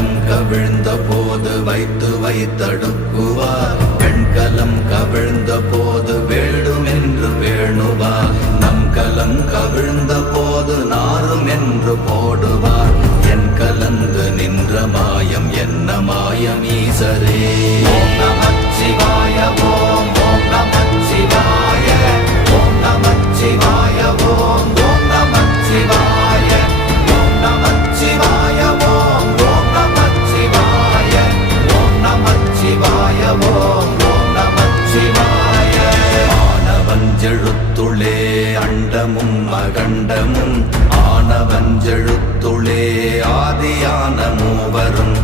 கலம் கவிழ்ந்த போது வைத்து வைத்தடுக்குவார் பெண்கலம் கவிழ்ந்த போது வேண்டுமென்று வேணுவார் நம் கலம் கவிழ்ந்த போது நாரும் என்று போடுவார் என் கலந்து நின்ற மாயம் என்ன மாயம் ஈசரே ஓம் நமச்சிவாய ஓம் ஓம் நமச்சிவாய ஓம் நமச்சிவாய ஓம் ஓம் நமச்சிவாய ஓம் நமச்சிவாய ஓம் ஓம் நமச்சிவாய ஓம் நமச்சிவாய ஓம் ஓம் நமச்சிவாய ஆனவஞ்செழுத்துளே அண்டமும் அகண்டமும் ஆனவஞ்செழுத்துளே ஆதியான மூவரும்